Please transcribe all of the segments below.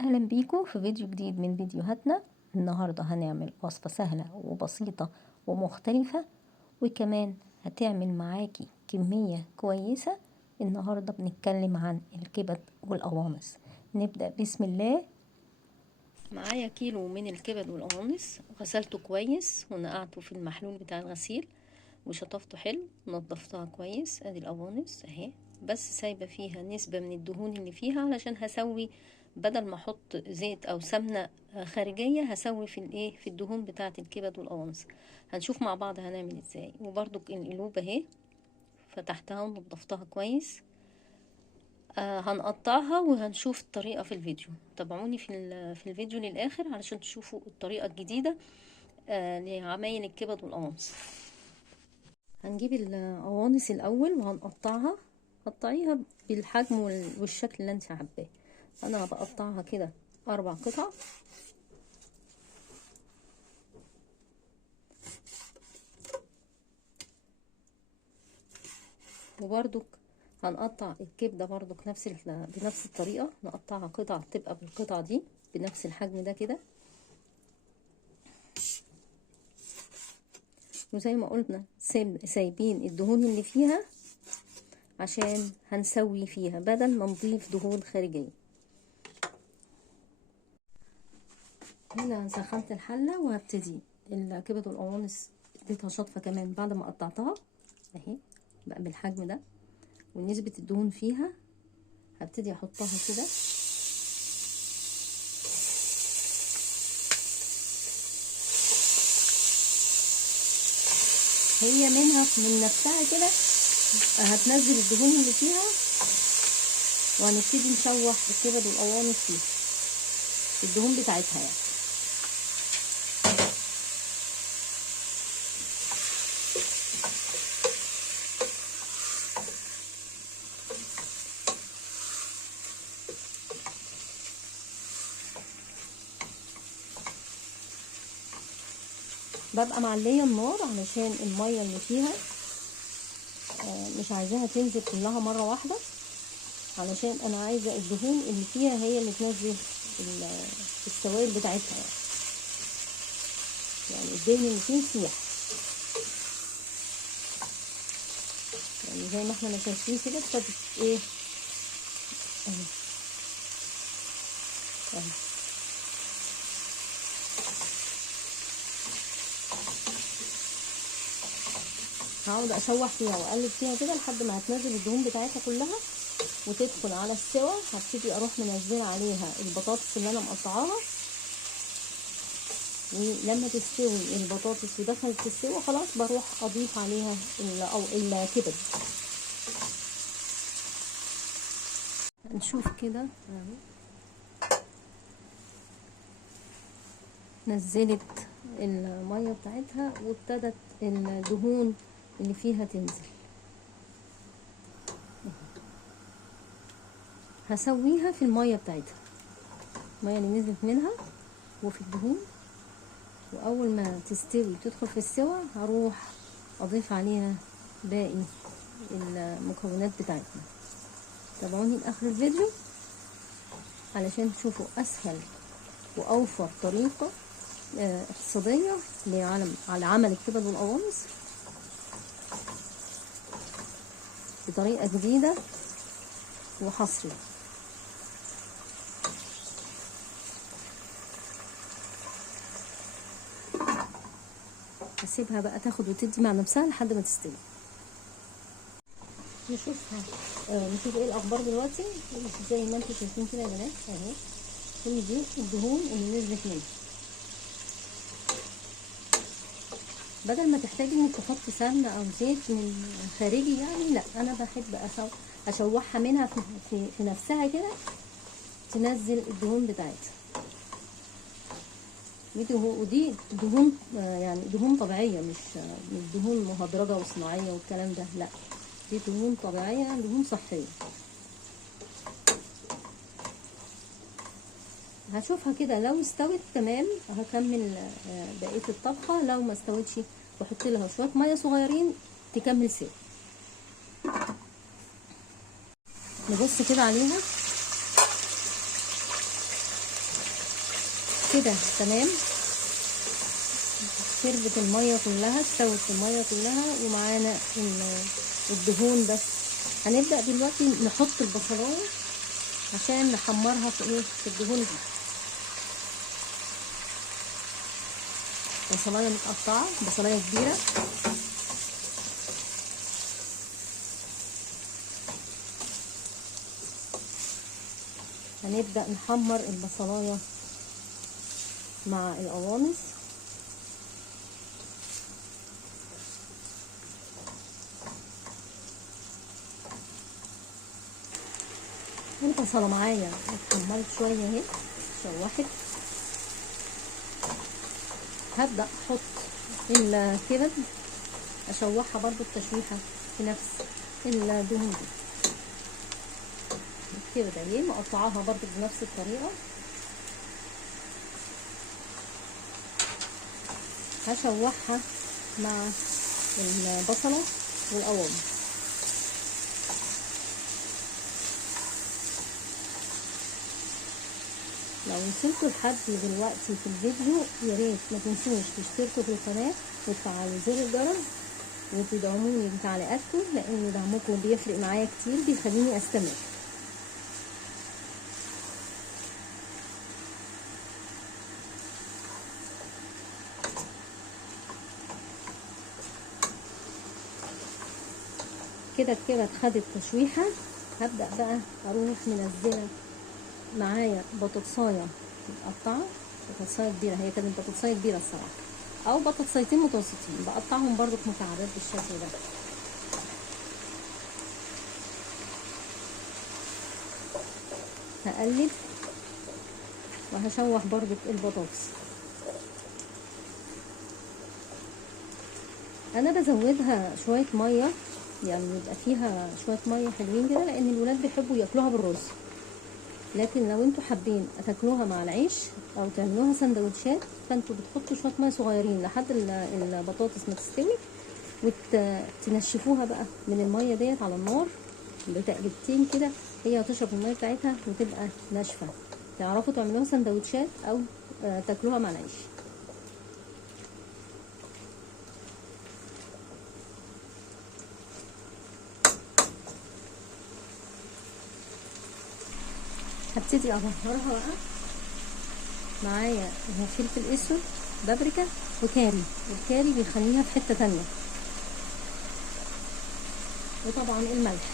اهلا بيكم في فيديو جديد من فيديوهاتنا. النهاردة هنعمل وصفة سهلة وبسيطة ومختلفة، وكمان هتعمل معاكي كمية كويسة. النهاردة بنتكلم عن الكبد والقوانص. نبدأ بسم الله. معايا كيلو من الكبد والقوانص، غسلته كويس ونقعته في المحلول بتاع الغسيل وشطفته حلو، نضفتها كويس. ادي القوانص اهي، بس سايبه فيها نسبه من الدهون اللي فيها علشان هسوي، بدل ما احط زيت او سمنه خارجيه هسوي في الايه، في الدهون بتاعه الكبد والقوانص. هنشوف مع بعض هنعمل ازاي. وبرده القلوب اهي فتحتها ونضفتها كويس. هنقطعها وهنشوف الطريقه في الفيديو. تابعوني في الفيديو للاخر علشان تشوفوا الطريقه الجديده لعمايل الكبد والقوانص. هنجيب القوانص الاول وهنقطعها. قطعيها بالحجم والشكل اللي انت حباه. انا بقطعها كده 4 قطع. وبرضك هنقطع الكبده برضك بنفس الطريقه، نقطعها قطع تبقى بالقطعه دي بنفس الحجم ده كده. وزي ما قلنا سايبين الدهون اللي فيها عشان هنسوي فيها بدل ما نضيف دهون خارجيه. هنا سخنت الحله وهبتدي الكبد والقوانص اديتها شطفه كمان بعد ما قطعتها اهي بقى بالحجم ده، ونسبه الدهون فيها هبتدي احطها كده. هي من نفسها كده هتنزل الدهون اللي فيها، وهنبتدي نشوح الكبد والقوانص فيها الدهون بتاعتها يعني. ببقى معليه النار علشان الميه اللي فيها مش عايزاها تنزل كلها مره واحده، علشان انا عايزه الدهون اللي فيها هي اللي تنزل السوائل بتاعتها يعني الدهن اللي فيه يسيح، يعني زي ما احنا ما شايفين كده ابتدت ايه اهي اهي. هقعد اشوح فيها واقلب فيها كده لحد ما هتنزل الدهون بتاعتها كلها وتدخل على السوا. هبتدي اروح منزله عليها البطاطس اللي انا مقطعاها، ولما تستوي البطاطس ودخلت في السوا خلاص بروح اضيف عليها الكبد. نشوف كده اهو نزلت الميه بتاعتها وابتدت الدهون اللي فيها تنزل. هسويها في الميه بتاعتها، الميه اللي نزلت منها وفي الدهون، واول ما تستوي تدخل في السوا هروح اضيف عليها باقي المكونات بتاعتنا. تابعوني لاخر الفيديو علشان تشوفوا اسهل واوفر طريقه اقتصاديه على عمل الكبد والقوانص بطريقه جديده وحصريه. هسيبها بقى تاخد وتدي مع نفسها لحد ما تستوي. نشوف ايه الاخبار دلوقتي. زي ما انتم شايفين كده يا بنات اهي، هي دي الدهون اللي نزلت منها. بدل ما تحتاجي انك تحطي سمنه او زيت من خارجي يعني، لا انا بحب اشوحها منها في نفسها كده تنزل الدهون بتاعتها. ودي دهون يعني دهون طبيعيه، مش دهون مهدرجه وصناعيه والكلام ده، لا دي دهون طبيعيه، دهون صحيه. هشوفها كده لو استوت تمام هكمل بقيه الطبخه، لو ما استوتش بحط لها شويه ميه صغيرين تكمل سوا. نبص كده عليها كده تمام. شربت المية كلها، استوت المية كلها ومعانا الدهون بس. هنبدأ دلوقتي نحط البصلاية عشان نحمرها في ايه، في الدهون دي. بصلاية متقطعة، بصلاية كبيرة. هنبدأ نحمر البصلاية مع القوانص. البصلة معايا اتحمرت شوية اهي، شوحت. هبدأ احط الكبد، اشوحها برضو التشويحة في نفس الدهون دي. الكبد اهي مقطعاها برضو بنفس الطريقة. هشوحها مع البصلة والقوانص. لو وصلتوا لحد دلوقتي في الفيديو يا ريت ما تنسوش تشتركوا في القناة وتفعلوا زر الجرس وتدعموني بتعليقاتكم، لان دعمكم بيفرق معايا كتير، بيخليني استمر. كده الكبد خدت تشويحة. هبدأ بقى اروح منزله معايا بطاطسايه متقطعه، بطاطسايه كبيره، هي كانت بطاطسايه كبيره الصراحه، او بطاطسايتين متوسطين، بقطعهم برضو مكعبات بالشكل ده. هقلب وهشوح برضو البطاطس. انا بزودها شويه ميه، يعني يبقى فيها شويه ميه حلوين كده، لان الولاد بيحبوا ياكلوها بالرز. لكن لو انتوا حابين تاكلوها مع العيش او تعملوها سندوتشات، فانتوا بتحطوا شويه ميه صغيرين لحد البطاطس ما تستوي، وتنشفوها بقى من الميه ديت على النار بتقلبتين كده. هي هتشرب الميه بتاعتها وتبقى ناشفه. تعرفوا تعملوها سندوتشات او تاكلوها مع العيش. هبتدي ابهرها بقى. معايا فلفل اسود، بابريكا، وكاري. الكاري بيخليها في حته تانية، وطبعا الملح.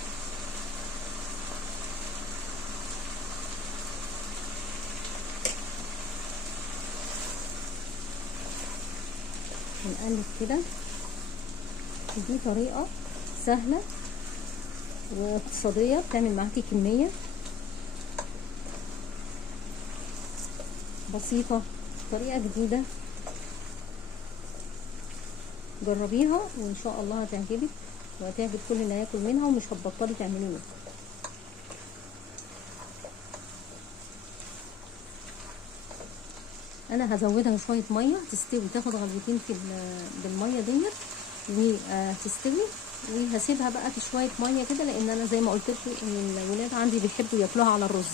هنقلب كده. دي طريقه سهله واقتصاديه، بتعمل معاكي كميه بسيطه، طريقه جديده. جربيها وان شاء الله هتعجبك وهتعجب كل اللي هياكل منها، ومش هتبطلي تعملي منها. انا هزودها شويه ميه تستوي، تاخد غلوتين في بالميه ديت وتستوي، وهسيبها بقى في شويه ميه كده، لان انا زي ما قلت لكم ان الولاد عندي بيحبوا ياكلوها على الرز.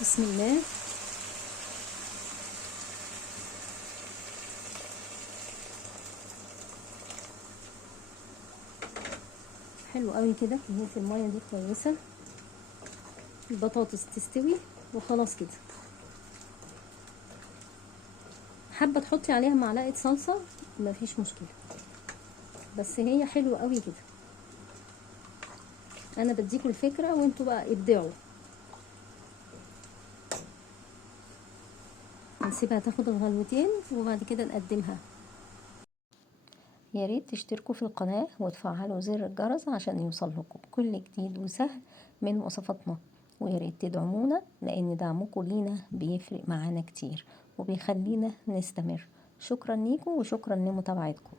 بسم الله. حلو قوي كده، هي في الميه دي كويسه. البطاطس تستوي وخلاص كده. حابه تحطي عليها معلقه صلصه مفيش مشكله، بس هي حلوه قوي كده. انا بديكوا الفكره وانتوا بقى ابدعوا. هنسيبها تاخد الغلوتين وبعد كده نقدمها. يا ريت تشتركوا في القناة وتفعلوا زر الجرس عشان يوصل لكم كل جديد وسهل من وصفاتنا. ويا ريت تدعمونا، لان دعمكم لينا بيفرق معانا كتير وبيخلينا نستمر. شكرا ليكم وشكرا لمتابعتكم.